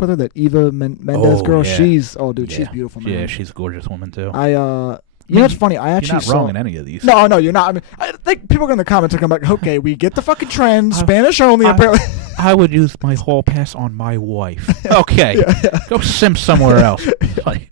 with her? That Eva Mendes girl. Yeah. She's she's beautiful, man. Yeah, she's a gorgeous woman too. You know what's funny? I actually you're not wrong in any of these. No, you're not. I mean, I think people are in the comments are going to be like, okay, we get the fucking trend, Spanish only, apparently. I would use my hall pass on my wife. Okay, yeah. Go simp somewhere else. Like,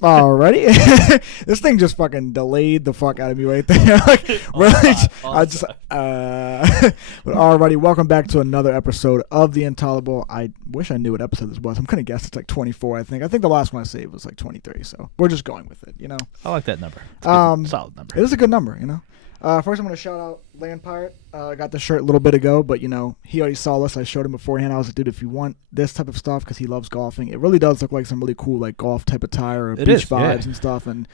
alrighty. This thing just fucking delayed the fuck out of me right there. Like, really, I just, but alrighty, welcome back to another episode of The Intolerable. I wish I knew what episode this was. I'm gonna guess it's like 24, I think. I think the last one I saved was like 23, so we're just going with it, you know? I like that number. It's a good, solid number. It is a good number, you know? First, I'm going to shout out Land Pirate. I got the shirt a little bit ago, but, you know, he already saw this. I showed him beforehand. I was like, dude, if you want this type of stuff, because he loves golfing, it really does look like some really cool, like, golf type attire or beach vibes and stuff. And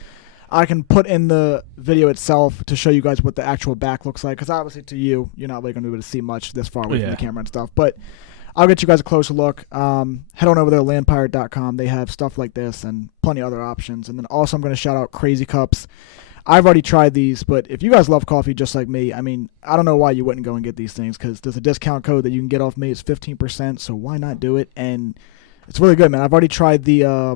I can put in the video itself to show you guys what the actual back looks like, because obviously to you, you're not really going to be able to see much this far away from the camera and stuff. But I'll get you guys a closer look. Head on over there, landpirate.com. They have stuff like this and plenty of other options. And then also I'm going to shout out Crazy Cups. I've already tried these, but if you guys love coffee just like me, I mean, I don't know why you wouldn't go and get these things, because there's a discount code that you can get off me. It's 15%, so why not do it? And it's really good, man. I've already tried the, I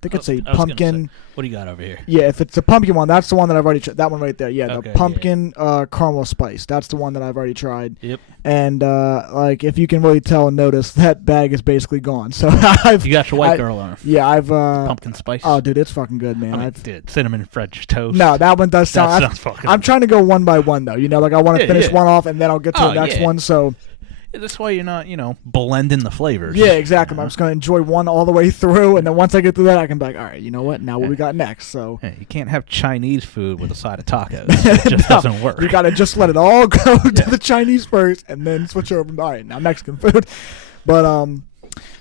think it's a pumpkin. What do you got over here? Yeah, if it's a pumpkin one, that's the one that I've already tried. That one right there. Yeah, okay, the pumpkin caramel spice. That's the one that I've already tried. Yep. And, like, if you can really tell and notice, that bag is basically gone. So You got your white girl on. Yeah, I've... pumpkin spice? Oh, dude, it's fucking good, man. I mean, dude, cinnamon French toast. No, that one does sound... That sounds fucking... I'm trying to go one by one, though. You know, like, I want to finish one off, and then I'll get to the next one, so... That's why you're not, blending the flavors. Yeah, exactly. I'm just going to enjoy one all the way through, and then once I get through that, I can be like, all right, you know what? Now what we got next, so... Yeah, you can't have Chinese food with a side of tacos. It just doesn't work. You got to just let it all go to the Chinese first, and then switch over. All right, now Mexican food. But,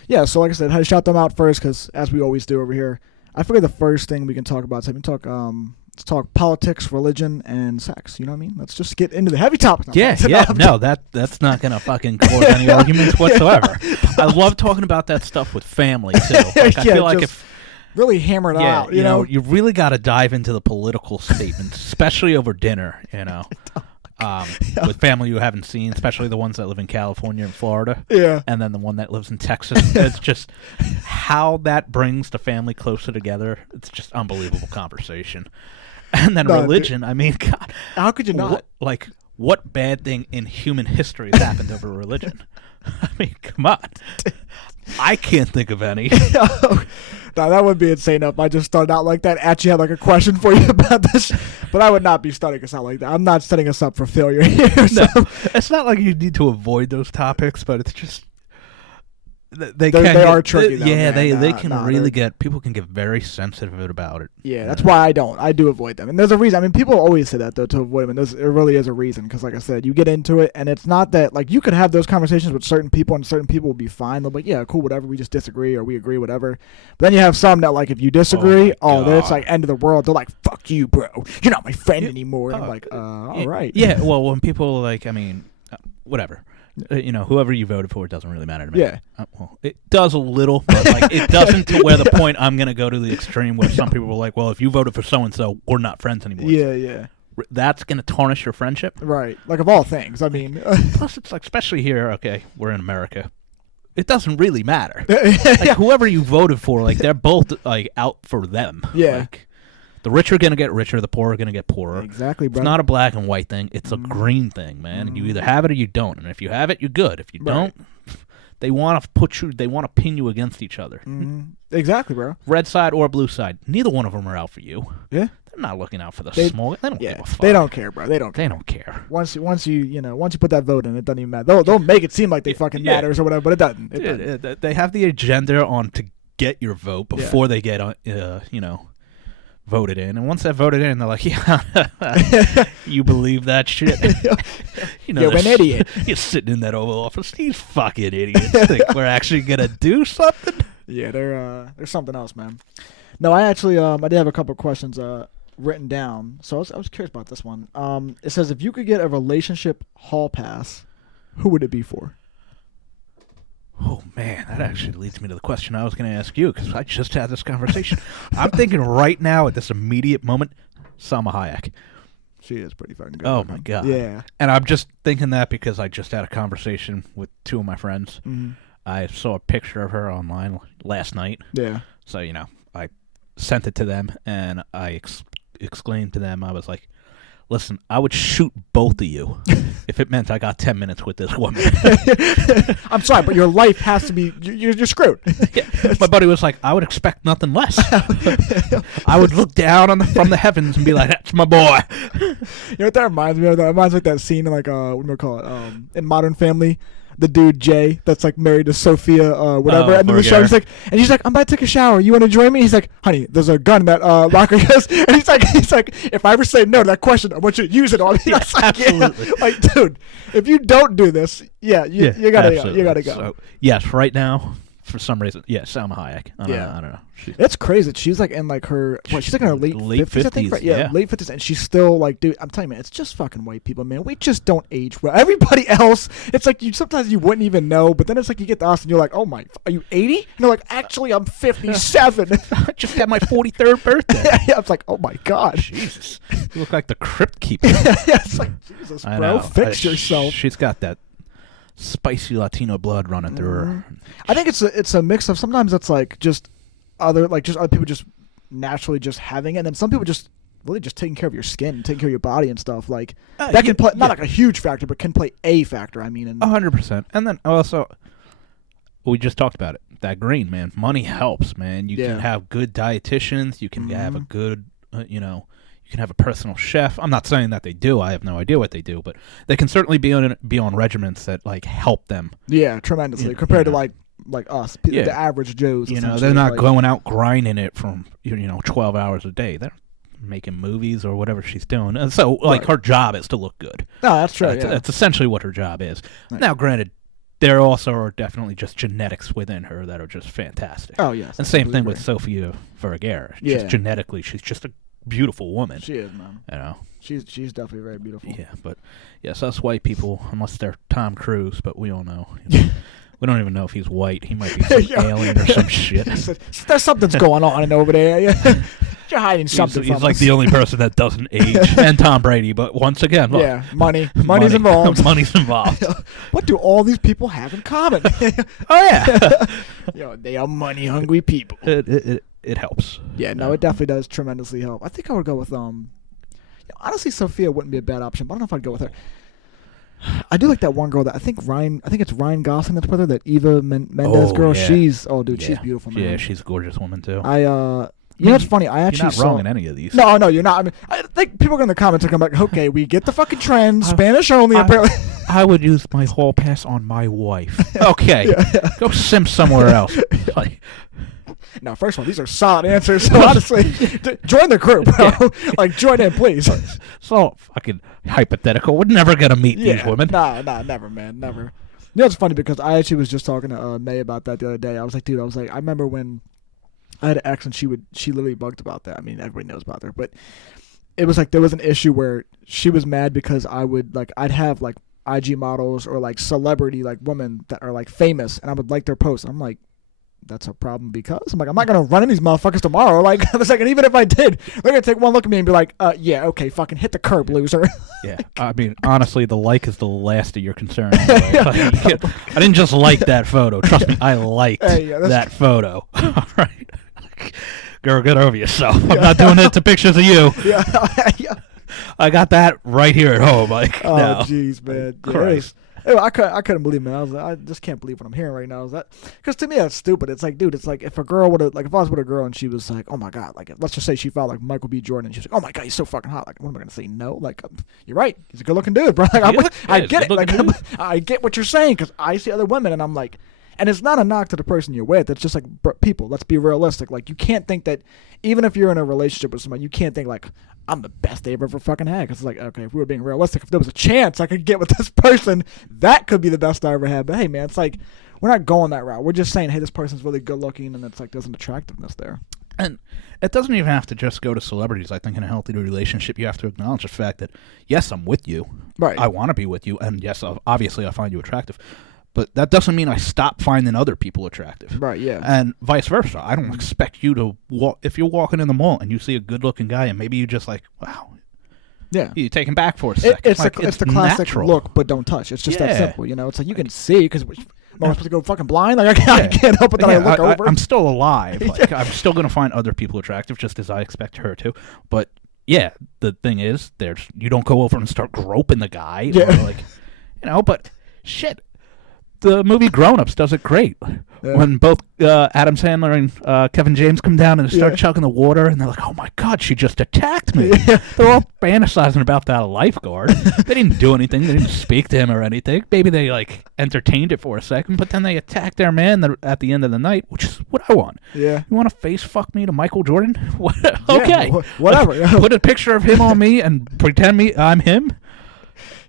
yeah, so like I said, I had to shout them out first, because as we always do over here, I figured the first thing we can talk about is let's talk politics, religion, and sex. You know what I mean? Let's just get into the heavy topics. No, that's not gonna fucking cause any arguments whatsoever. I love talking about that stuff with family too. Like, I feel like if really hammer it out, you know, you really got to dive into the political statements, especially over dinner. With family you haven't seen, especially the ones that live in California and Florida. Yeah. And then the one that lives in Texas. It's just how that brings the family closer together. It's just unbelievable conversation. And then religion, dude. I mean, God. How could you not? What bad thing in human history has happened over religion? I mean, come on. I can't think of any. No, that would be insane if I just started out like that. Actually had like a question for you about this, but I would not be starting us out like that. I'm not setting us up for failure here. So. No, it's not like you need to avoid those topics, but it's just they are tricky. Though, yeah, man. they can really get, people can get very sensitive about it. Yeah, that's why I do avoid them. And there's a reason. I mean, people always say that though, to avoid them, and there really is a reason, because like I said, you get into it, and it's not that, like, you could have those conversations with certain people, and certain people will be fine. They'll be like, yeah, cool, whatever, we just disagree, or we agree, whatever. But then you have some that, like, if you disagree, then it's like end of the world. They're like, fuck you, bro, you're not my friend anymore. And I'm like, all right. Yeah, well, when people, like, I mean, whatever. Whoever you voted for, it doesn't really matter to me. Yeah. Well, it does a little, but like it doesn't to where the point I'm going to go to the extreme where some people were like, well, if you voted for so-and-so, we're not friends anymore. Yeah. That's going to tarnish your friendship? Right. Like, of all things, I mean. Plus, it's like, especially here, okay, we're in America. It doesn't really matter. Like, whoever you voted for, like, they're both, like, out for them. Yeah. Like, the rich are going to get richer, the poor are going to get poorer. Exactly, bro. It's not a black and white thing. It's a green thing, man. You either have it or you don't. And if you have it, you're good. If you don't, they want to pin you against each other. Exactly, bro. Red side or blue side. Neither one of them are out for you. Yeah. They're not looking out for the small. They don't give a fuck. They don't care, bro. They don't care. Once you put that vote in, it doesn't even matter. They'll make it seem like they fucking matters or whatever, but it doesn't. It doesn't. They have the agenda on to get your vote before they get voted in, and once they're voted in, they're like, yeah, you believe that shit? You're an idiot. You're sitting in that Oval Office. These fucking idiots think we're actually gonna do something. Yeah, they're something else, man. No, I actually I did have a couple of questions written down, so I was curious about this one. It says, if you could get a relationship hall pass, who would it be for? Oh, man, that actually leads me to the question I was going to ask you, because I just had this conversation. I'm thinking right now at this immediate moment, Salma Hayek. She is pretty fucking good. Oh my god. Yeah. And I'm just thinking that because I just had a conversation with two of my friends. Mm-hmm. I saw a picture of her online last night. Yeah. So, I sent it to them, and I exclaimed to them, I was like, listen, I would shoot both of you if it meant I got 10 minutes with this woman. I'm sorry, but your life has to be, you're screwed. Yeah. My buddy was like, I would expect nothing less. I would look down from the heavens and be like, that's my boy. You know what that reminds me of? That reminds me of that scene in, like, what do we call it? In Modern Family. The dude Jay that's like married to Sophia, whatever, and then the show, he's like, and she's like, I'm about to take a shower. You want to join me? He's like, honey, there's a gun in that locker. And he's like, if I ever say no to that question, I want you to use it on me. Yeah, absolutely. Yeah. Like, dude, if you don't do this, you gotta go. So, yes, right now, for some reason, Salma Hayek. I don't know. It's crazy. She's like in like her, she's like in her late 50s, I think. Right? Yeah, late 50s, and she's still like, dude, I'm telling you, man, it's just fucking white people, man. We just don't age well. Everybody else, it's like sometimes you wouldn't even know, but then it's like you get to us and you're like, oh my, are you 80? And they're like, actually, I'm 57. I just had my 43rd birthday. Yeah, it's like, oh my god, Jesus, you look like the Crypt Keeper. Yeah, it's like, Jesus, bro, fix yourself. She's got that spicy Latino blood running through her. I think it's a mix of, sometimes it's like just other people just naturally just having it, and then some people just really just taking care of your skin, taking care of your body and stuff. Like that can play not like a huge factor, but can play a factor. I mean, 100%. And then also, we just talked about it. That green, man, money helps, man. You can have good dietitians. You can have a good, you can have a personal chef. I'm not saying that they do. I have no idea what they do, but they can certainly be on regimens that like help them. Yeah, tremendously compared to like us, the average Joes. They're not going out grinding it from 12 hours a day. They're making movies or whatever she's doing. And so like her job is to look good. No, that's true. That's essentially what her job is. Right. Now, granted, there also are definitely just genetics within her that are just fantastic. Oh yes, and same thing with Sofia Vergara. Just genetically, she's just a beautiful woman. She is, man. She's definitely very beautiful. Yeah, but yes, us white people, unless they're Tom Cruise, but we all know. We don't even know if he's white. He might be some alien or some shit. There's something's going on over there. You're hiding something. He's like the only person that doesn't age. And Tom Brady, but once again, look, money's involved. Money's involved. What do all these people have in common? Oh yeah, they are money hungry people. It helps. Yeah, no, it definitely does tremendously help. I think I would go with honestly, Sophia wouldn't be a bad option, but I don't know if I'd go with her. I do like that one girl that I think it's Ryan Gosling that's with her, that Eva Mendes girl. Yeah. She's she's beautiful, man. Yeah, she's a gorgeous woman too. It's funny. I actually you're not wrong in any of these. No, you're not. I mean, I think people in the comments are coming back. Okay, we get the fucking trend. Spanish only. Apparently, I would use my hall pass on my wife. Okay, go simp somewhere else. No, first of all, these are solid answers. So honestly, join the group, bro. Like, join in, please. So fucking hypothetical. We're never gonna meet these women. Nah, never, man, never. You know, it's funny because I actually was just talking to May about that the other day. I was like, dude, I remember when I had an ex and she literally bugged about that. I mean, everybody knows about her, but it was like there was an issue where she was mad because I'd have like IG models or like celebrity like women that are like famous, and I would like their posts. I'm like, that's a problem because I'm not gonna run in these motherfuckers tomorrow. Like, I was like, and even if I did, they're gonna take one look at me and be like, yeah, okay, fucking hit the curb, loser. Yeah, I mean, honestly, the like is the last of your concern. I didn't just like that photo. Trust me, I liked that photo. All right, girl, get over yourself. I'm not doing it to pictures of you. Yeah. I got that right here at home. Like, oh, jeez, man, Christ. I couldn't believe it. I just can't believe what I'm hearing right now. Is that because to me that's stupid? It's like, dude, it's like if a girl would have, like, if I was with a girl and she was like, oh my god, like, let's just say she felt like Michael B. Jordan and she's like, oh my god, he's so fucking hot. Like, what am I gonna say? No, like, you're right. He's a good looking dude, bro. Like, I get it. Like, I get what you're saying because I see other women and I'm like, and it's not a knock to the person you're with. It's just like, people. Let's be realistic. Like, you can't think that even if you're in a relationship with somebody, you can't think like, I'm the best they've ever fucking had. Because it's like, okay, if we were being realistic, if there was a chance I could get with this person, that could be the best I ever had. But hey, man, it's like, we're not going that route. We're just saying, hey, this person's really good looking, and it's like there's an attractiveness there. And it doesn't even have to just go to celebrities. I think in a healthy relationship, you have to acknowledge the fact that, yes, I'm with you. Right. I want to be with you. And yes, obviously I find you attractive. But that doesn't mean I stop finding other people attractive. Right, yeah. And vice versa. I don't expect you to walk, if you're walking in the mall and you see a good-looking guy and maybe you just like, wow, Yeah. You take him back for a second. It's the classic natural. look, but don't touch. It's just that simple. You know, it's like you can see because. Am I supposed to go fucking blind? Like I can't help it that I look over. I'm still alive. Like, I'm still gonna find other people attractive, just as I expect her to. But yeah, the thing is, you don't go over and start groping the guy. Yeah. Or like, but shit. The movie Grown Ups does it great. Yeah. When both Adam Sandler and Kevin James come down and start chugging the water, and they're like, "Oh my God, she just attacked me!" Yeah. They're all fantasizing about that lifeguard. They didn't do anything. They didn't speak to him or anything. Maybe they entertained it for a second, but then they attack their man at the end of the night, which is what I want. Yeah, you want to face fuck me to Michael Jordan? Okay, whatever. Put a picture of him on me and pretend I'm him.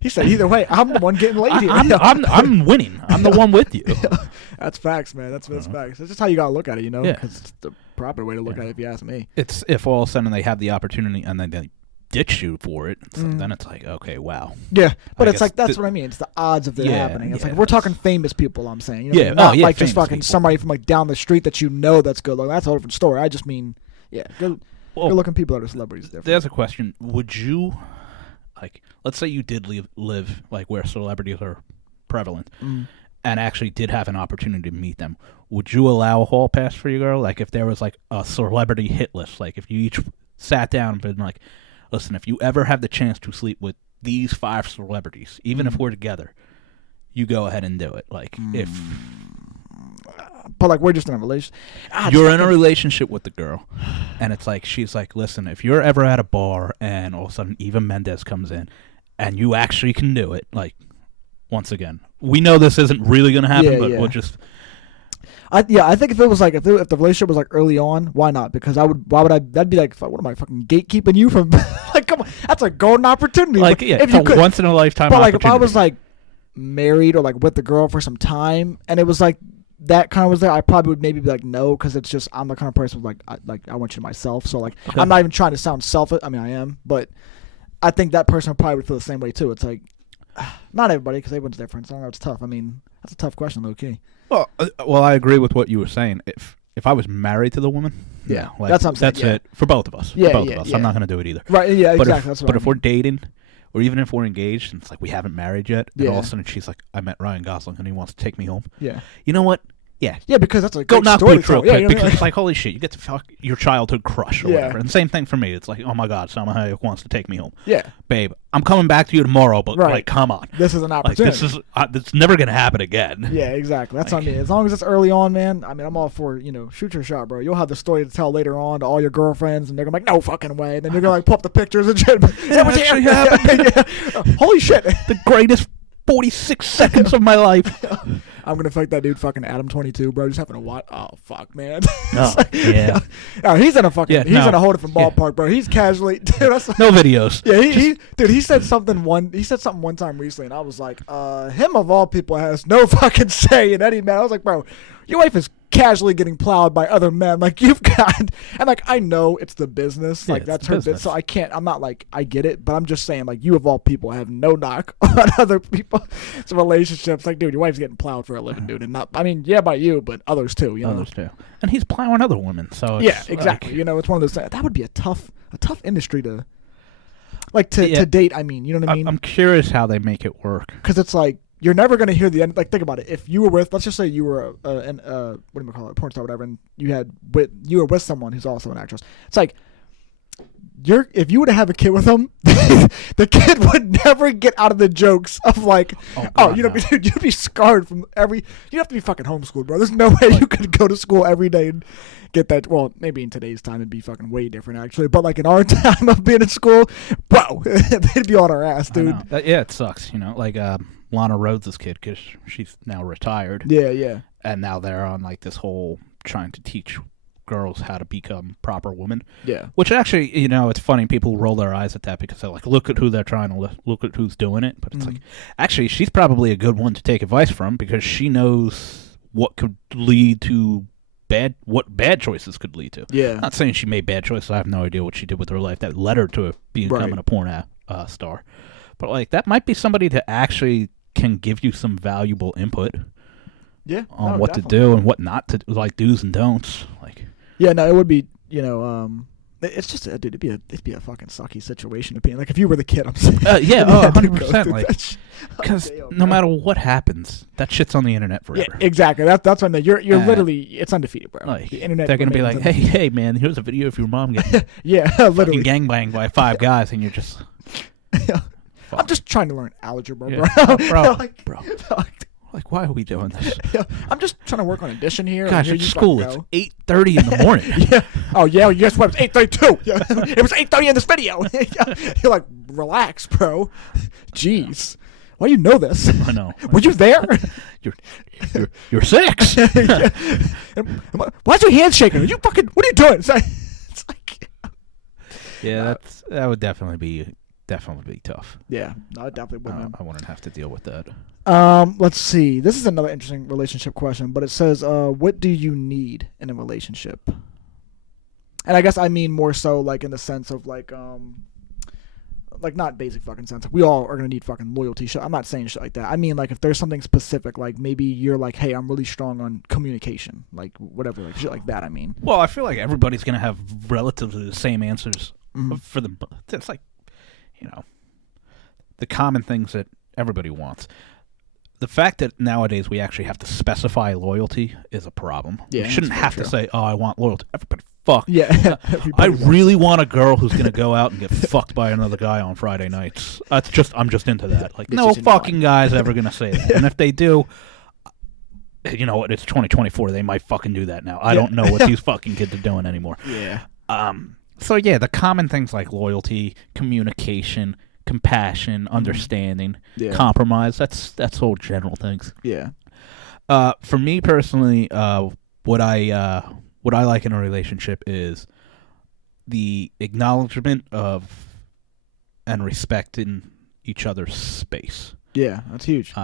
He said, "Either way, I'm the one getting laid here. I'm winning. I'm the one with you." That's facts, man. That's facts. That's just how you gotta look at it, you know? Because it's the proper way to look at it, if you ask me. It's if all of a sudden they have the opportunity and then they ditch you for it, so then it's like, okay, wow. Yeah, but it's like that's what I mean. It's the odds of it happening. It's like we're talking famous people. I'm saying, not like just fucking somebody from down the street that that's good looking. That's a whole different story. I just mean, good looking people that are celebrities. Different. There's a question: would you? Let's say you did live where celebrities are prevalent, and actually did have an opportunity to meet them. Would you allow a hall pass for your girl? If there was a celebrity hit list, if you each sat down and been listen, if you ever have the chance to sleep with these 5 celebrities, even if we're together, you go ahead and do it. If. But we're just in a relationship. You're in a relationship with the girl, and it's she's listen, if you're ever at a bar and all of a sudden Eva Mendes comes in, and you actually can do it, once again, we know this isn't really going to happen, but we'll just. I think if it was if the relationship was early on, why not? Because that'd be what am I fucking gatekeeping you from? Come on, that's a golden opportunity. If you could, once in a lifetime. But if I was married or with the girl for some time, and it was that kind of was there, I probably would maybe be no, because it's just I'm the kind of person I want you to myself. So okay. I'm not even trying to sound selfish. I mean, I am, but I think that person probably would feel the same way too. It's not everybody, because everyone's different. So I know it's tough. I mean, that's a tough question, low key. Well, I agree with what you were saying. If I was married to the woman, that's what I'm saying. That's it for both of us. Yeah, for both of us. I'm not going to do it either. Right? Yeah, exactly. But if we're dating, or even if we're engaged and it's we haven't married yet, and all of a sudden she's I met Ryan Gosling and he wants to take me home. Yeah. You know what? Yeah. Yeah, because that's go knock boots real quick, because it's holy shit, you get to fuck your childhood crush or whatever. And same thing for me. It's oh my God, Salma Hayek wants to take me home. Yeah. Babe, I'm coming back to you tomorrow, but come on. This is an opportunity. It's never going to happen again. Yeah, exactly. That's what I mean. As long as it's early on, man, I mean, I'm all for, shoot your shot, bro. You'll have the story to tell later on to all your girlfriends, and they're going to no fucking way. And then you're going to pull up the pictures and shit. It actually happened. Holy shit. The greatest 46 seconds of my life. I'm gonna fuck that dude fucking Adam 22, bro. Just having to watch. Oh fuck, man. Yeah. Oh, he's in a fucking. He's in a whole different ballpark, bro. He's casually. Dude, no videos. Yeah, he said something one time recently, and I was like, him of all people has no fucking say in any man. I was like, bro, your wife is casually getting plowed by other men. You've got, and I know it's the business. That's her business. So I'm not I get it, but I'm just saying, you of all people have no knock on other people's relationships. Dude, your wife's getting plowed for a living, dude, and not, I mean, yeah, by you, but others too. Others too, and he's plowing other women. So exactly. It's one of those things. That would be a tough industry to date. I mean, you know what I mean? I'm curious how they make it work, because it's you're never going to hear the end. Think about it. If you were let's just say you were what do you call it, porn star, whatever, and you were with someone who's also an actress. It's if you were to have a kid with them, the kid would never get out of the jokes of dude, you'd be scarred from you'd have to be fucking homeschooled, bro. There's no way you could go to school every day and get that. Well, maybe in today's time it'd be fucking way different, actually. But in our time of being in school, bro, they'd be on our ass, dude. It sucks, Lana Rhodes' kid, because she's now retired. Yeah. And now they're on this whole trying to teach girls how to become proper women. Yeah. Which actually, it's funny. People roll their eyes at that because they're look at who they're trying to look at who's doing it. But it's actually, she's probably a good one to take advice from, because she knows what could lead to what bad choices could lead to. Yeah. I'm not saying she made bad choices. I have no idea what she did with her life that led her to becoming a porn star. But that might be somebody that actually can give you some valuable input. Yeah. On what definitely. To do and what not to do, do's and don'ts. Yeah, no, it would be, It's just, dude, it'd be a fucking sucky situation to be in. Like, if you were the kid, I'm saying. Yeah, 100%. Like, because damn, no matter what happens, that shit's on the internet forever. Yeah, exactly. That's when you're literally, it's undefeated, bro. Like, the internet. They're gonna be like, hey, man, here's a video of your mom getting yeah, literally gangbanged by 5 guys, and you're just. I'm just trying to learn algebra, yeah. bro. Like, why are we doing this? I'm just trying to work on addition here. Gosh, it's school. It's 8:30 in the morning. Yeah. Oh yeah. Guess what? It was 8:32. Yeah. It was 8:30 in this video. You're like, relax, bro. Jeez. Why do you know this? I know. Were you there? You're 6. Why's your hand shaking? Are you fucking? What are you doing? It's like. Yeah, that would definitely be tough. Yeah, no, I definitely wouldn't. I wouldn't have to deal with that. Let's see. This is another interesting relationship question, but it says, what do you need in a relationship? And I guess I mean more so like in the sense of like not basic fucking sense. We all are gonna need fucking loyalty. I'm not saying shit like that. I mean like if there's something specific, like maybe you're like, hey, I'm really strong on communication, like whatever, like shit like that. I mean. Well, I feel like everybody's gonna have relatively the same answers for the. It's like, the common things that everybody wants. The fact that nowadays we actually have to specify loyalty is a problem. Yeah, you shouldn't have to say, "Oh, I want loyalty." Everybody, fuck. Yeah. I really want a girl who's gonna go out and get fucked by another guy on Friday nights. I'm just into that. Like, no fucking guy's ever gonna say that. And if they do, you know what? It's 2024. They might fucking do that now. I don't know what these fucking kids are doing anymore. Yeah. So yeah, the common things like loyalty, communication, compassion, understanding, compromise. That's all general things. Yeah. For me personally, what I like in a relationship is the acknowledgement of and respect in each other's space. Yeah, that's huge.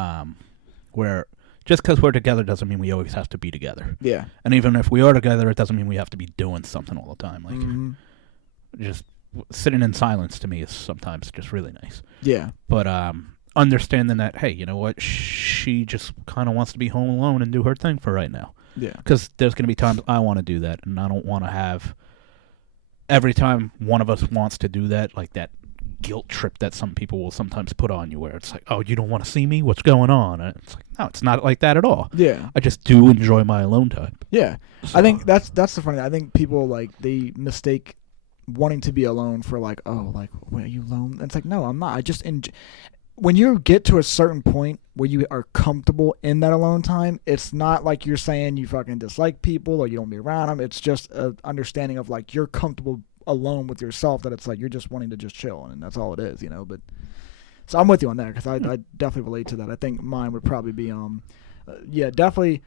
Where just because we're together doesn't mean we always have to be together. Yeah. And even if we are together, it doesn't mean we have to be doing something all the time. Like, just sitting in silence to me is sometimes just really nice. Yeah. But understanding that, hey, you know what? She just kind of wants to be home alone and do her thing for right now. Yeah. Because there's going to be times I want to do that, and I don't want to have every time one of us wants to do that, like that guilt trip that some people will sometimes put on you where it's like, oh, you don't want to see me? What's going on? And it's like, no, it's not like that at all. Yeah. I just do enjoy my alone time. Yeah. So. I think that's the funny thing. I think people, like, they mistake wanting to be alone for like, oh, like, wait, are you alone? And it's like, no, I'm not. I just when you get to a certain point where you are comfortable in that alone time, it's not like you're saying you fucking dislike people or you don't be around them. It's just an understanding of like you're comfortable alone with yourself, that it's like you're just wanting to just chill, and that's all it is, But so I'm with you on that because I definitely relate to that. I think mine would probably be definitely.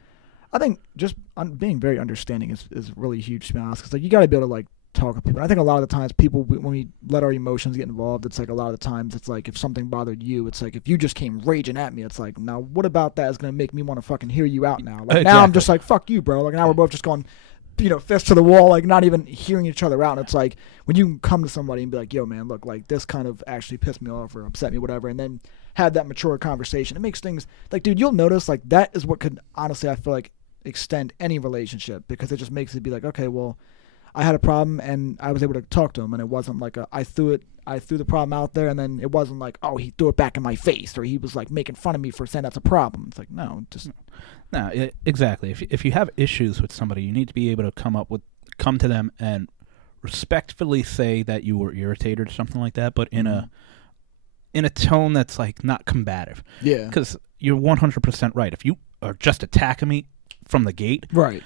I think just being very understanding is really huge to be honest, because like you got to be able to like talk with people. And I think a lot of the times people, when we let our emotions get involved, it's like a lot of the times it's like if something bothered you, it's like if you just came raging at me, it's like, now what about that is going to make me want to fucking hear you out now? Like now I'm just like, fuck you, bro. Like now we're both just going, fist to the wall, like not even hearing each other out. And it's like when you come to somebody and be like, yo, man, look, like this kind of actually pissed me off or upset me, whatever, and then have that mature conversation. It makes things like, dude, you'll notice like that is what could honestly, I feel like, extend any relationship, because it just makes it be like, okay, well, I had a problem and I was able to talk to him, and it wasn't like I threw the problem out there, and then it wasn't like, oh, he threw it back in my face, or he was like making fun of me for saying that's a problem. It's like, no, just no, exactly. If you have issues with somebody, you need to be able to come to them and respectfully say that you were irritated or something like that, but in a tone that's like not combative. Yeah. Because you're 100% right. If you are just attacking me from the gate, right,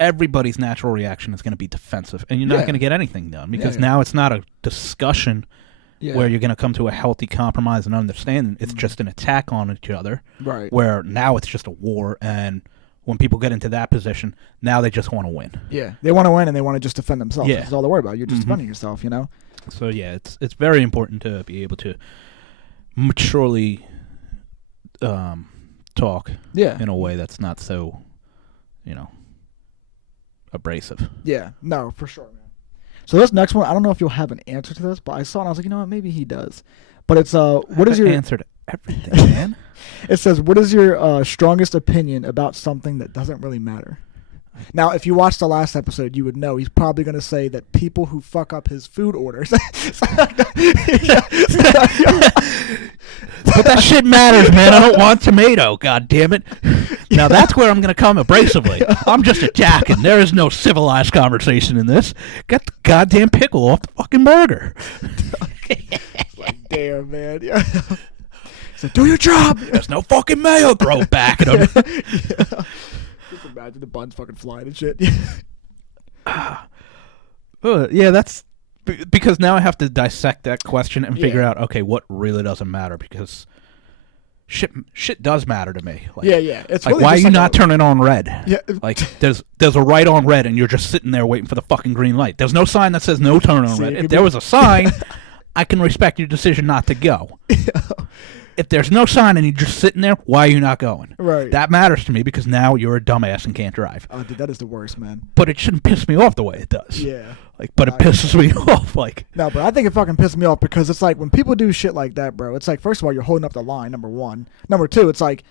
everybody's natural reaction is going to be defensive, and you're not going to get anything done, because now it's not a discussion where you're going to come to a healthy compromise and understanding. It's just an attack on each other, right? Where now it's just a war, and when people get into that position, now they just want to win. Yeah, they want to win, and they want to just defend themselves. Yeah. That's all they're worried about. You're just defending yourself, So yeah, it's very important to be able to maturely talk in a way that's not so, abrasive. Yeah, no, for sure, man. So this next one, I don't know if you'll have an answer to this, but I saw it and I was like, you know what, maybe he does. But it's what is your answer to everything, man? It says, what is your strongest opinion about something that doesn't really matter? Now, if you watched the last episode, you would know he's probably going to say that people who fuck up his food orders. But that shit matters, man. I don't want tomato. God damn it. Now that's where I'm going to come abrasively. I'm just attacking. There is no civilized conversation in this. Get the goddamn pickle off the fucking burger. Like, damn, man. Yeah. So do your job. There's no fucking mayo. Throw it back at him. Yeah. Just imagine the buns fucking flying and shit. Yeah, that's because now I have to dissect that question and figure out, okay, what really doesn't matter, because shit does matter to me. Like, yeah. It's like, really why are just you like not turning on red? Yeah. Like, there's a right on red, and you're just sitting there waiting for the fucking green light. There's no sign that says no turn on red. If there was a sign, I can respect your decision not to go. If there's no sign and you're just sitting there, why are you not going? Right. That matters to me because now you're a dumbass and can't drive. Oh, dude, that is the worst, man. But it shouldn't piss me off the way it does. Yeah. Like, but it pisses me off. Like, no, but I think it fucking pisses me off because it's like when people do shit like that, bro. It's like, first of all, you're holding up the line. Number one. Number two, it's like,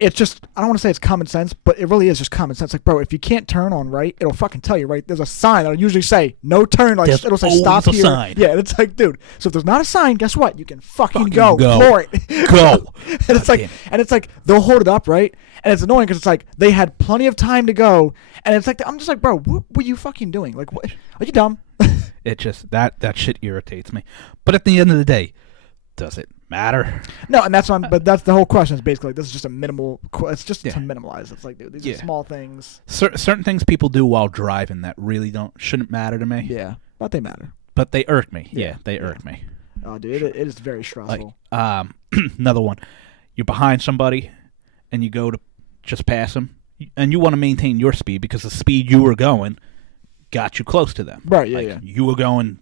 it's just, I don't want to say it's common sense, but it really is just common sense. Like, bro, if you can't turn on right, it'll fucking tell you, right? There's a sign that'll usually say no turn. Like, there's it'll say stop here. Sign. Yeah, and it's like, dude. So if there's not a sign, guess what? You can fucking go for it. Go. And it's like they'll hold it up, right? And it's annoying because it's like they had plenty of time to go, and it's like I'm just like, bro, what were you fucking doing? Like, what? Are you dumb? It just that shit irritates me. But at the end of the day, does it matter? No, and that's but that's the whole question. Is basically like, this is just a minimal. It's just to minimalize. It's like, dude, these are small things. Certain things people do while driving that really shouldn't matter to me. Yeah, but they matter. But they irk me. Yeah, they irk me. Oh, dude, it is very stressful. Like, another one. You're behind somebody, and you go to just pass them, and you want to maintain your speed because the speed you were going got you close to them. Right. Yeah. Like, you were going.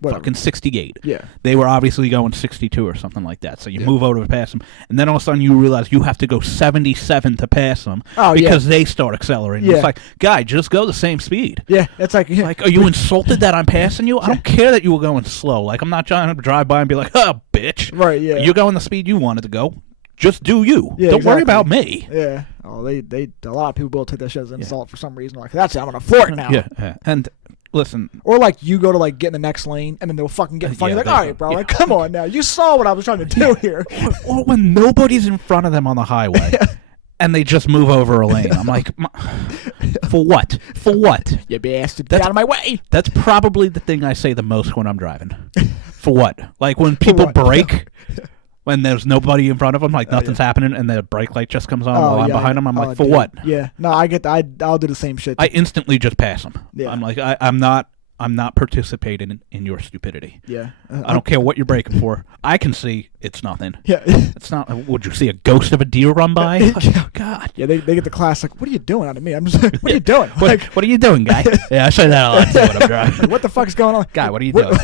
Whatever. Fucking 68. Yeah. They were obviously going 62 or something like that. So you move over to pass them, and then all of a sudden you realize you have to go 77 to pass them because they start accelerating. Yeah. It's like, guy, just go the same speed. Yeah, it's like, are you insulted that I'm passing you? I don't care that you were going slow. Like, I'm not trying to drive by and be like, oh, bitch. Right, yeah. You're going the speed you wanted to go. Just do you. Yeah, don't worry about me. Yeah. Oh, they a lot of people will take that shit as an insult for some reason. Like, that's it, I'm gonna floor it now. Yeah. And listen, or like you go to like get in the next lane and then they'll fucking get in front of you, like, all right, bro, like, come on now, you saw what I was trying to do here. Or when nobody's in front of them on the highway and they just move over a lane. I'm like, for what? For what? You bastard, get out of my way. That's probably the thing I say the most when I'm driving. For what? Like when people brake. When there's nobody in front of them, like nothing's happening, and the brake light just comes on while I'm behind them, I'm like, for what? Yeah, no, I get that. I'll do the same shit. I instantly just pass them. Yeah. I'm like, I'm not participating in your stupidity. Yeah. I don't care what you're braking for. I can see it's nothing. Yeah. It's not. Would you see a ghost of a deer run by? Oh, God. Yeah, they get the classic. What are you doing out of me? I'm just like, what are you doing? What are you doing, guy? Yeah, I say that a lot too when I'm driving. Like, what the fuck's going on, guy? What are you doing?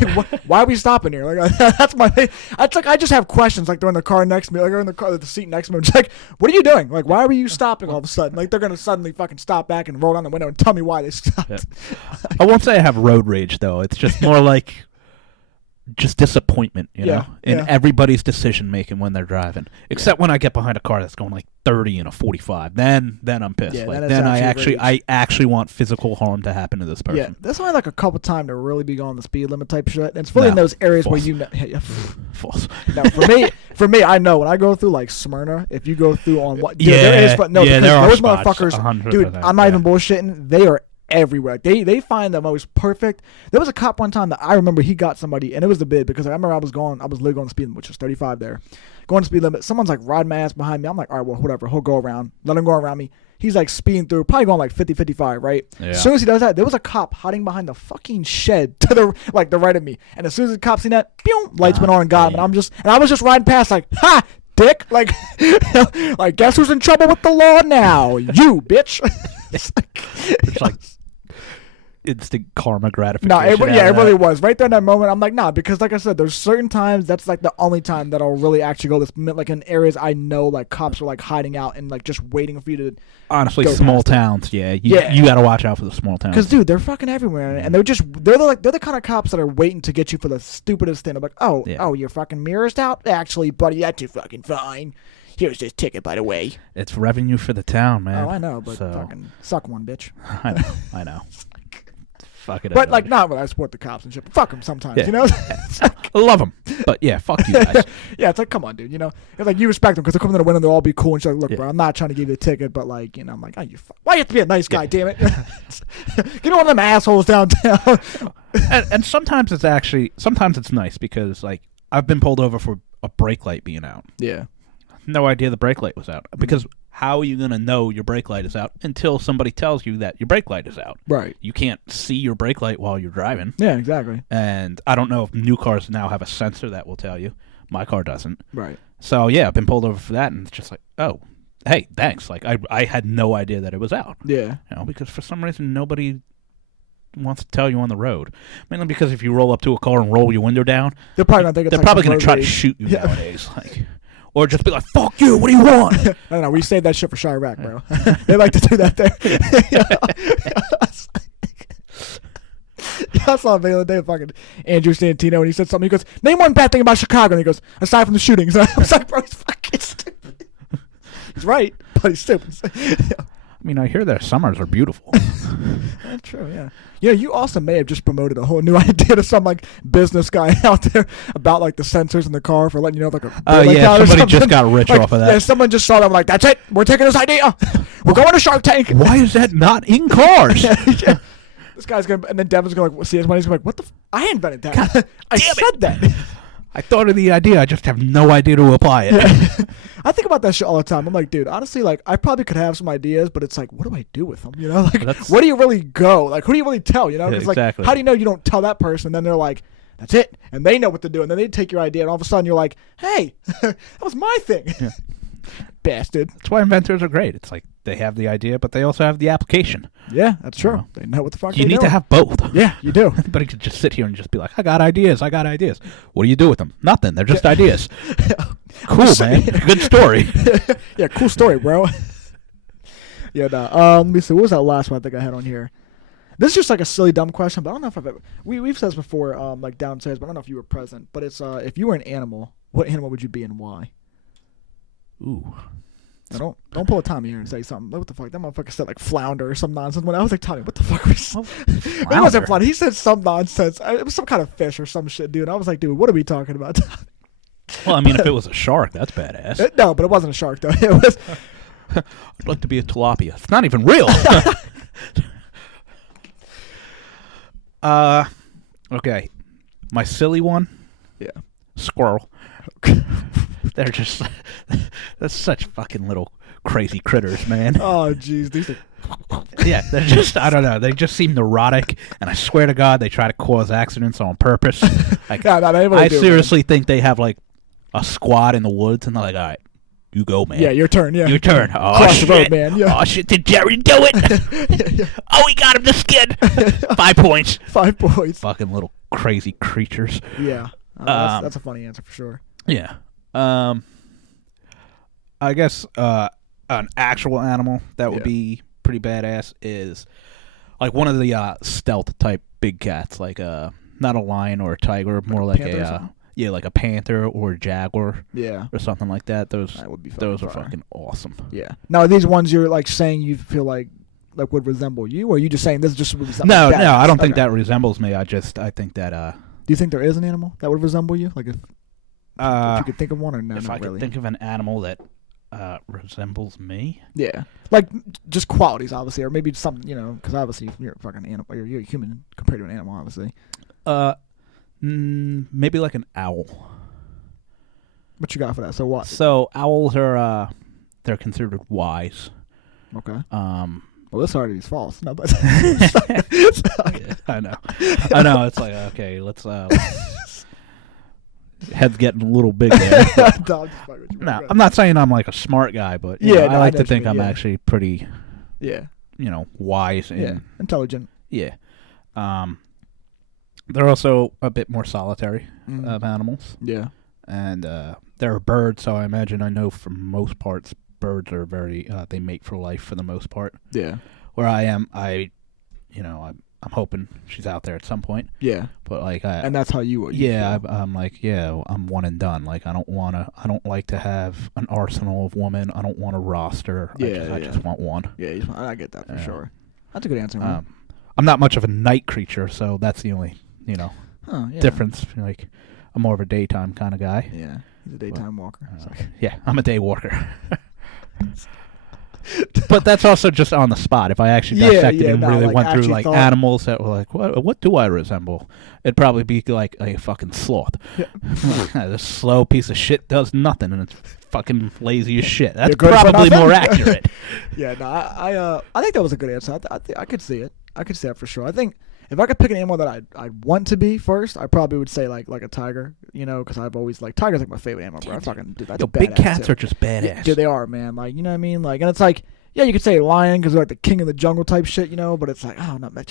Why are we stopping here? Like, that's my thing. It's like I just have questions. Like they're in the car next to me, like they're in the car, the seat next to me. I'm just like, what are you doing? Like, why are you stopping all of a sudden? Like they're gonna suddenly fucking stop back and roll down the window and tell me why they stopped. Yeah. I won't say I have road rage though. It's just more like just disappointment, you know, in everybody's decision making when they're driving. Except when I get behind a car that's going like 30 in a 45, then I'm pissed. Yeah, like then I actually want physical harm to happen to this person. Yeah, that's only like a couple times to really be going the speed limit type shit. And it's really in those areas false. where you know. False. No, for me, I know when I go through like Smyrna, if you go through on what, dude, there is, there those are motherfuckers, dude, I'm not even bullshitting. They are everywhere. They find the most perfect. There was a cop one time that I remember he got somebody, and it was the bid because I remember I was literally going the speed limit, which was 35 there. Going to speed limit. Someone's like riding my ass behind me. I'm like, all right, well, whatever. He'll go around. Let him go around me. He's like speeding through, probably going like 50, 55, right? Yeah. As soon as he does that, there was a cop hiding behind the fucking shed to the right of me. And as soon as the cop seen that, pew, lights went on and got him. And I was just riding past like, ha, dick. Like, like, guess who's in trouble with the law now? You, bitch. It's like instant karma gratification. No, it really was. Right there in that moment, I'm like, nah, because like I said, there's certain times that's like the only time that I'll really actually go this, like in areas I know like cops are like hiding out and like just waiting for you to. Honestly, small towns, you got to watch out for the small towns. Because dude, they're fucking everywhere, and they're the kind of cops that are waiting to get you for the stupidest thing. I'm like, oh, your fucking mirror's out. Actually, buddy, that's too fucking fine. Here's this ticket, by the way. It's revenue for the town, man. Oh, I know, but fucking suck one, bitch. I know. Fuck it. But like, not when I support the cops and shit. But fuck them sometimes, you know. I love them, but yeah, fuck you guys. Yeah, it's like, come on, dude. You know, it's like you respect them because they're coming to the window, they'll all be cool and shit. Like, look, Yeah. bro, I'm not trying to give you a ticket, but like, you know, I'm like, oh, why you have to be a nice guy, damn it? Get one of them assholes downtown. and sometimes it's nice because like I've been pulled over for a brake light being out. Yeah. No idea the brake light was out because. How are you going to know your brake light is out until somebody tells you that your brake light is out? Right. You can't see your brake light while you're driving. Yeah, exactly. And I don't know if new cars now have a sensor that will tell you. My car doesn't. Right. So, yeah, I've been pulled over for that, and it's just like, oh, hey, thanks. Like, I had no idea that it was out. Yeah. You know, because for some reason, nobody wants to tell you on the road. Mainly because if you roll up to a car and roll your window down, they're probably going to think it's probably going road to try to rage. shoot you nowadays. Like... Or just be like, fuck you, what do you want? I don't know, we saved that shit for Chirac, bro. They like to do that there. I saw a video the other day of fucking Andrew Santino, and he said something. He goes, name one bad thing about Chicago. And he goes, aside from the shootings. I was like, bro, he's fucking stupid. He's right, but he's stupid. I mean, I hear their summers are beautiful. That's true, yeah. Yeah, you also may have just promoted a whole new idea to some like business guy out there about like the sensors in the car for letting you know like a yeah, somebody just got rich like, off of that. Yeah, someone just saw them like, that's it, we're taking this idea. We're going to Shark Tank. Why is that not in cars? Yeah. This guy's gonna, and then Devin's gonna like see his money. He's gonna be like, what the? I invented that. I said that. I thought of the idea. I just have no idea to apply it. Yeah. I think about that shit all the time. I'm like, dude, honestly, like, I probably could have some ideas, but it's like, what do I do with them? You know, like, where do you really go? Like, who do you really tell? You know, because exactly. Like, how do you know you don't tell that person? And then they're like, that's it, and they know what to do, and then they take your idea, and all of a sudden you're like, hey, that was my thing. Yeah. Bastard. That's why inventors are great. It's like they have the idea, but they also have the application. Yeah, that's true. They know what the fuck you need doing. to have both. Yeah, you do. Anybody could just sit here and just be like, I got ideas. What do you do with them? Nothing. They're just ideas. Cool, man. Good story. Yeah, cool story, bro. Yeah, no. Let me see. What was that last one I think I had on here? This is just like a silly, dumb question, but I don't know if I've ever... We've said this before, like downstairs, but I don't know if you were present. But it's, if you were an animal, what animal would you be and why? Ooh. Now don't pull a Tommy here and say something. What the fuck? That motherfucker said like flounder or some nonsense. When I was like, Tommy, what the fuck was... It wasn't flounder. He said some nonsense. It was some kind of fish or some shit, dude. I was like, dude, what are we talking about, Tommy? Well, I mean, if it was a shark, that's badass. No, but it wasn't a shark, though. It was... I'd like to be a tilapia. It's not even real. Okay. My silly one? Yeah. Squirrel. They're just... That's such fucking little crazy critters, man. Oh, jeez. These are... Yeah, they're just... I don't know. They just seem neurotic, and I swear to God, they try to cause accidents on purpose. Like, I seriously think they have, like, a squad in the woods, and they're like, all right, you go, man. Yeah, your turn, yeah. Your turn. Oh, Cross shit. the road, man. Yeah. Oh, shit. Did Jerry do it? Yeah. Oh, he got him to skin. 5 points. 5 points. Fucking little crazy creatures. Yeah. That's a funny answer for sure. Yeah. I guess an actual animal that would be pretty badass is like one of the stealth type big cats, like not a lion or a tiger, more like like a panther or a jaguar, or something like that. Those would be those are fucking awesome. Yeah. Now, are these ones you're like saying you feel like would resemble you, or are you just saying this is just something? No, I don't think that resembles me. I think that. Do you think there is an animal that would resemble you? Like if you could think of one, or no? If I could think of an animal that resembles me, yeah, like just qualities, obviously, or maybe something, because obviously you're a fucking animal, you're a human compared to an animal, obviously. Maybe like an owl. What you got for that? So what? So owls are they're considered wise. Okay. Well, this already is false. No, but I know. It's like, okay, let's head's getting a little big there. No, I'm not saying I'm like a smart guy, but I like to think I'm actually pretty, wise and intelligent. Yeah. They're also a bit more solitary of animals. Yeah. And they're a bird, so I imagine I know for most parts birds are very they mate for life for the most part. Yeah. Where I am, I'm hoping she's out there at some point. Yeah. But like, and that's how you. I'm like, I'm one and done. Like, I don't like to have an arsenal of women. I don't want a roster. I just want one. Yeah, I get that for sure. That's a good answer, man. I'm not much of a night creature, so that's the only difference. Like, I'm more of a daytime kind of guy. Yeah, he's a daytime walker. Yeah, I'm a day walker. But that's also just on the spot. If I actually dissected and really went through like animals that were like, what do I resemble? It'd probably be like a fucking sloth. Yeah. This slow piece of shit does nothing, and it's fucking lazy as shit. That's probably more accurate. Yeah, no, I think that was a good answer. I could see it. I could see that for sure. I think if I could pick an animal that I'd want to be first, I probably would say like a tiger, because I've always like tiger's like my favorite animal, bro. I fucking dude, that's big cats are just badass. Yeah, they are, man. Like, you know what I mean? Like, and it's like, yeah, you could say lion because they're like the king of the jungle type shit, but it's like, oh no, man,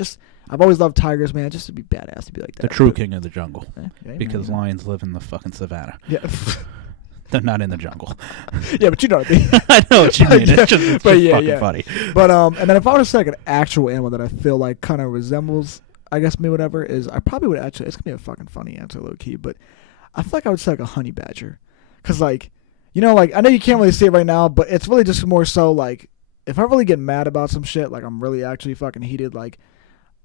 I've always loved tigers, man. Just to be badass, to be like that. The true king of the jungle, because lions live in the fucking savannah. Yeah. They're not in the jungle. Yeah, but you know what I mean. I know what you mean. It's just fucking funny. But and then if I were to say like an actual animal that I feel like kind of resembles, I guess me whatever, is I probably would actually. It's gonna be a fucking funny answer, low key, but I feel like I would say like a honey badger, because like, like I know you can't really see it right now, but it's really just more so like if I really get mad about some shit, like I'm really actually fucking heated, like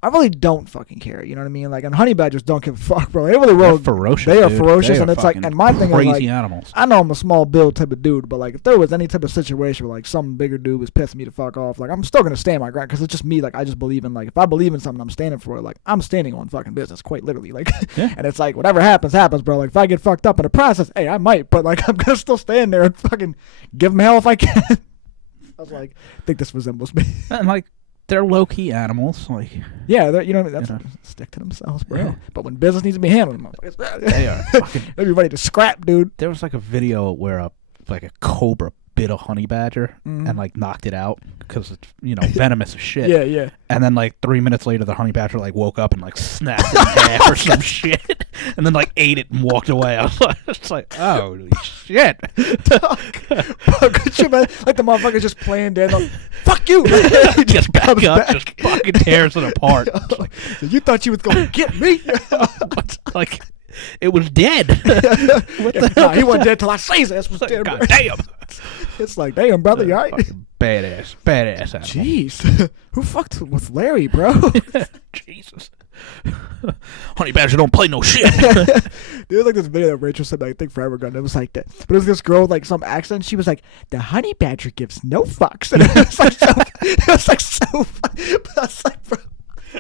I really don't fucking care, you know what I mean? Like, and honey badgers don't give a fuck, bro. They really will. Ferocious. They are ferocious, and it's like, and my thing is like, animals. I know I'm a small build type of dude, but like, if there was any type of situation where like some bigger dude was pissing me to fuck off, like I'm still gonna stand my ground because it's just me. Like, I just believe in like, if I believe in something, I'm standing for it. Like, I'm standing on fucking business, quite literally. Like, and it's like whatever happens, bro. Like, if I get fucked up in the process, hey, I might, but like, I'm gonna still stand there and fucking give them hell if I can. I was like, I think this resembles me. And like, they're low-key animals, like yeah, they're, you know what I mean? That's stick to themselves, bro. Yeah. But when business needs to be handled, they are fucking. They'll be ready to scrap, dude. There was like a video where a cobra bit a honey badger and like knocked it out because it's venomous as shit. Yeah. And then like 3 minutes later, the honey badger like woke up and like snapped it in half or some shit, and then like ate it and walked away. I was like, holy shit! Could you imagine, like the motherfucker's just playing dead, like, fuck you! Just back up, just fucking tears it apart. Like, so you thought you was gonna get me? Like, it was dead. What the hell? He wasn't dead till I say this was dead. God damn. It's like, damn, brother, you alright? Badass animal. Jeez. Who fucked with Larry, bro? Jesus. Honey badger don't play no shit. There's like this video that Rachel said, I think forever ago, and it was like that. But it was this girl with like some accent. She was like, the honey badger gives no fucks. And it was like so funny. But I was like, bro.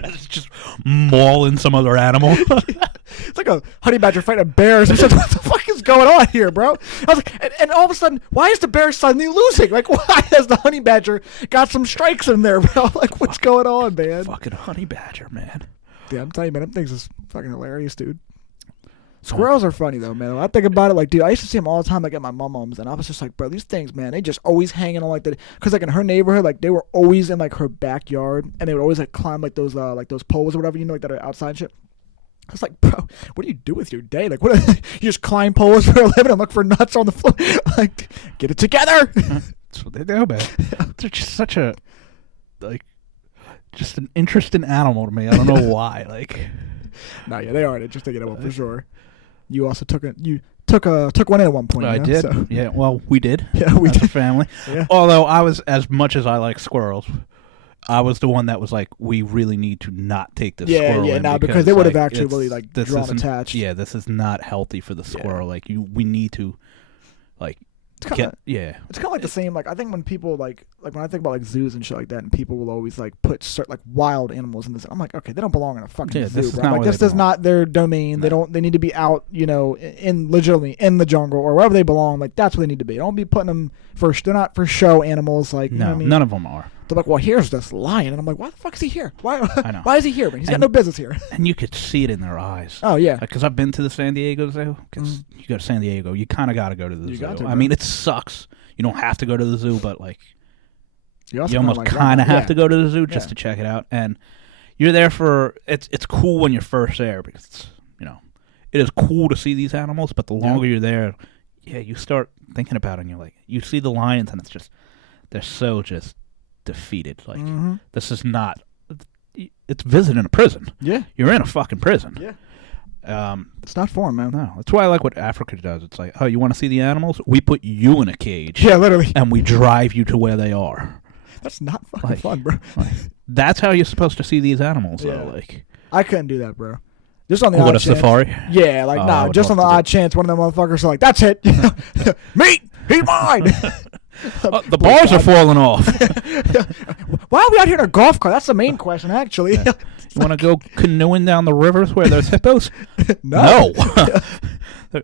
And it's just mauling some other animal. It's like a honey badger fighting bears. I said, what the fuck is going on here, bro? I was like, and all of a sudden, why is the bear suddenly losing? Like, why has the honey badger got some strikes in there, bro? Like, what's going on, man? Fucking honey badger, man. Yeah, I'm telling you, man, them things is fucking hilarious, dude. Squirrels are funny, though, man. When I think about it, like, dude, I used to see them all the time, like, at my mom's, and I was just like, bro, these things, man, they just always hanging on, like, that. Because, like, in her neighborhood, like, they were always in, like, her backyard, and they would always, like, climb, like, those poles or whatever, like, that are outside and shit. I was like, bro, what do you do with your day? Like, what? You just climb poles for a living and look for nuts on the floor? Like, get it together. That's what they do, man. They're just such a, like, just an interesting animal to me. I don't know why. Like, no, yeah, they are an interesting animal for sure. You also took one in at one point. I did. So. Yeah, well, we did. Yeah, we as did. A family. Yeah. Although I was, as much as I like squirrels, I was the one that was like, we really need to not take this squirrel in. Yeah, because they would have actually really like drawn attached. Yeah, this is not healthy for the squirrel. Like, we need to, like, it's kind of like the same. Like, I think when people like when I think about like zoos and shit like that, and people will always like put certain like wild animals in this. I'm like, okay, they don't belong in a fucking zoo, bro. Like, this is not their domain. No. They need to be out, legitimately in the jungle or wherever they belong. Like, that's where they need to be. Don't be putting them they're not for show animals. Like, no, you know what I mean? None of them are. They're like, well, here's this lion, and I'm like, why the fuck is he here? Why? I know. Why is he here, man? He's got no business here. And you could see it in their eyes. Oh yeah, because I've been to the San Diego Zoo. Because you go to San Diego, you kind of got to go to the zoo. I mean, it sucks. You don't have to go to the zoo, but like, you almost kind of have to go to the zoo just to check it out. And you're there for it's cool when you're first there because it's, it is cool to see these animals. But the longer you're there, you start thinking about it, and you're like, you see the lions, and it's just they're so just defeated. Like, this is not it's visiting a prison. Yeah. You're in a fucking prison. Yeah. It's not foreign, man. No, that's why I like what Africa does. It's like, oh, you want to see the animals? We put you in a cage. Yeah, literally. And we drive you to where they are. That's not fucking fun, bro. That's how you're supposed to see these animals, though. Like, I couldn't do that, bro. Just on the odd chance. What, a safari? Yeah, like, nah, just on the odd chance one of them motherfuckers are like, that's it. Meat! Eat mine! The bars are falling off. Why are we out here in a golf cart? That's the main question, actually. Yeah. You want to go canoeing down the rivers where there's hippos? No.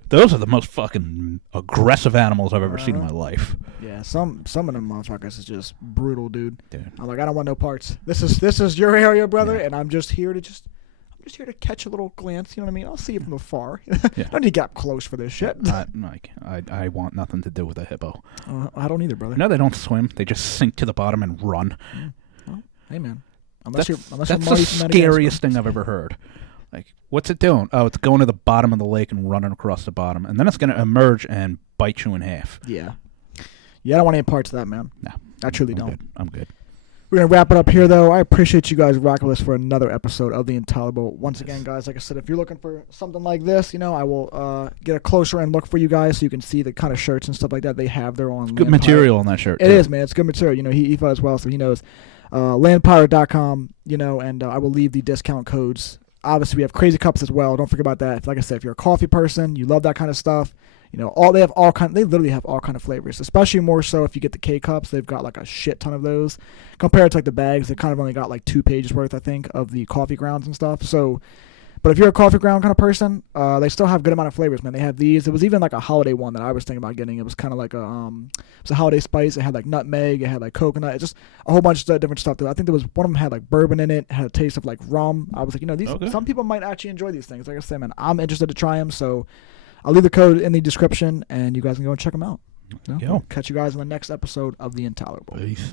Those are the most fucking aggressive animals I've ever seen in my life. Yeah, some of them motherfuckers is just brutal, dude. I'm like, I don't want no parts. This is your area, brother, and I'm just here to catch a little glance. You know what I mean? I'll see you from afar. I don't need to get up close for this shit. Mike, I want nothing to do with a hippo. I don't either, brother. No, they don't swim. They just sink to the bottom and run. Well, hey, man. That's the scariest thing I've ever heard. Like, what's it doing? Oh, it's going to the bottom of the lake and running across the bottom, and then it's going to emerge and bite you in half. Yeah. Yeah, I don't want any parts of that, man. No. I truly don't. Good. I'm good. We're going to wrap it up here, though. I appreciate you guys rocking with us for another episode of The Intolerable. Once again, guys, like I said, if you're looking for something like this, I will get a closer end look for you guys so you can see the kind of shirts and stuff like that they have there on good material on that shirt. It is, man. It's good material. He thought as well, so he knows. Landpirate.com, and I will leave the discount codes. Obviously, we have crazy cups as well. Don't forget about that. Like I said, if you're a coffee person, you love that kind of stuff. They literally have all kind of flavors. Especially more so if you get the K cups, they've got like a shit ton of those. Compared to like the bags, they kind of only got like 2 pages worth, I think, of the coffee grounds and stuff. So, but if you're a coffee ground kind of person, they still have good amount of flavors, man. They have these. It was even like a holiday one that I was thinking about getting. It was kind of like it's a holiday spice. It had like nutmeg. It had like coconut. It's just a whole bunch of different stuff. I think there was one of them had like bourbon in it. Had a taste of like rum. I was like, these some people might actually enjoy these things. Like I said, man, I'm interested to try them. So I'll leave the code in the description, and you guys can go and check them out. We'll catch you guys in the next episode of The Intolerable. Peace.